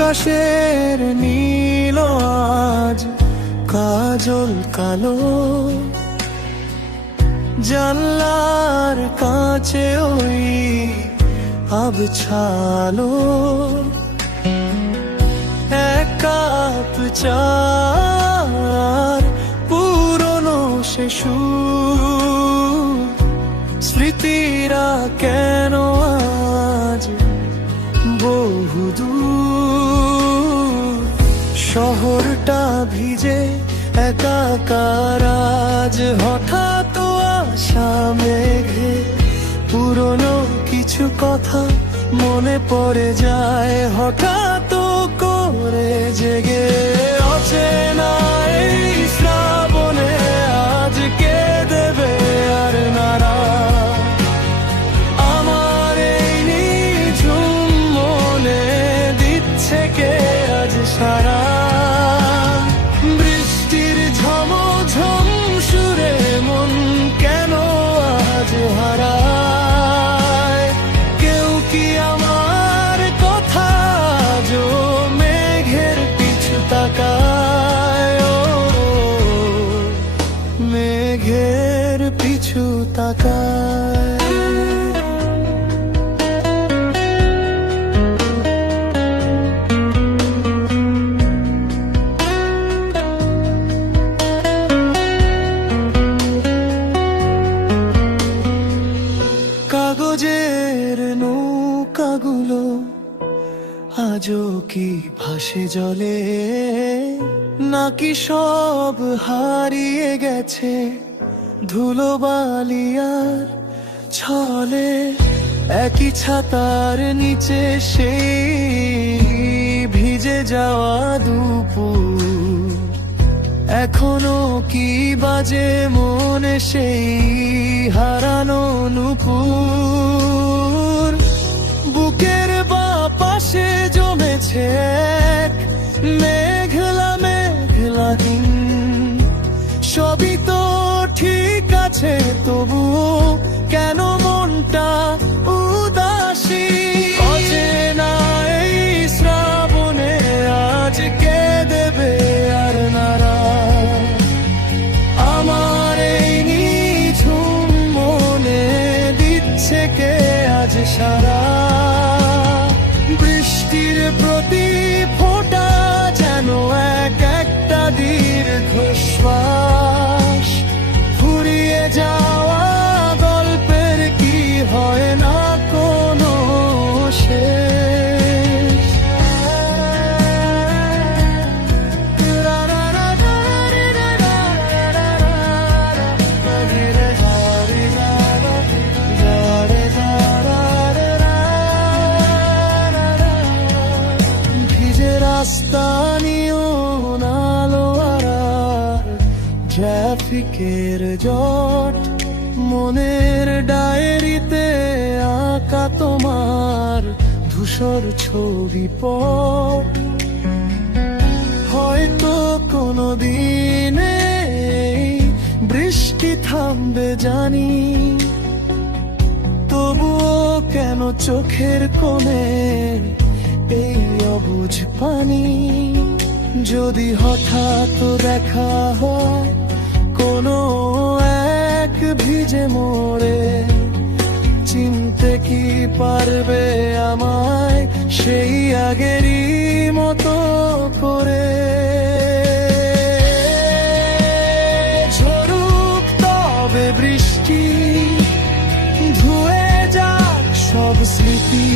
আকাশের নীল আজ কাজল কালো, জানলার কাছে ওই আবছালো। এক কাপ চার পুরনো সে সুর, স্মৃতিরা কেন আজ বহুদূর। শহরটা ভিজে একাকার আজ, হঠাৎ আসা মেঘে পুরনো কিছু কথা মনে পড়ে যায় হঠাৎ করে জেগে। অচেনা এই শ্রাবণে আজ কে দেবে আর নাড়া আমার এই নিঝুম মনে, দিচ্ছে কে আজ সারা। বৃষ্টির ঝমঝম সুরে মন কেন আজ হারায়, কেউ কি আমার কথা আজও মেঘের পিছু তাকায়, ও মেঘের পিছু তাকায়। কাগজের নৌকাগুলো আজও কি ভাসে জলে, নাকি সব হারিয়ে গেছে ধুলো বালিয়ার ছলে। একই ছাতার নিচে সেই ভিজে যাওয়া দুপুর, এখনো কি বাজে মনে সেই হারানো নুপুর। বুকের বাপাশে জমেছে এক মেঘলা মেঘলা দিন, সবই তো ঠিক আছে তবুও কেন মনটা উদাসী। অচেনা এই শ্রাবণে আজ কে দেবে আর নাড়া আমার এই নিঝুম মনে, দিচ্ছে কে আজ সারা। বৃষ্টির প্রতি ফোঁটা যেন এক একটা দীর্ঘশ্বাস, ফুরিয়ে যাওয়া গল্পের কি হয় না কোনো শেষ। ভিজে রাস্তা নিয়ন আলো আর ট্রাফিকের জট, মনের ডায়েরিতে আঁকা তোমার ধূসর ছবি পট। হয়তো কোনো দিনে বৃষ্টি থামবে জানি, তবুও কেন চোখের কোণে এই অবুঝ পানি। যদি হঠাৎ দেখা হয় কোনো এক ভিজে মোড়ে, চিনতে কি পারবে আমায় সেই আগেরই মতো করে। ঝরুক তবে বৃষ্টি, ধুয়ে যাক সব স্মৃতি।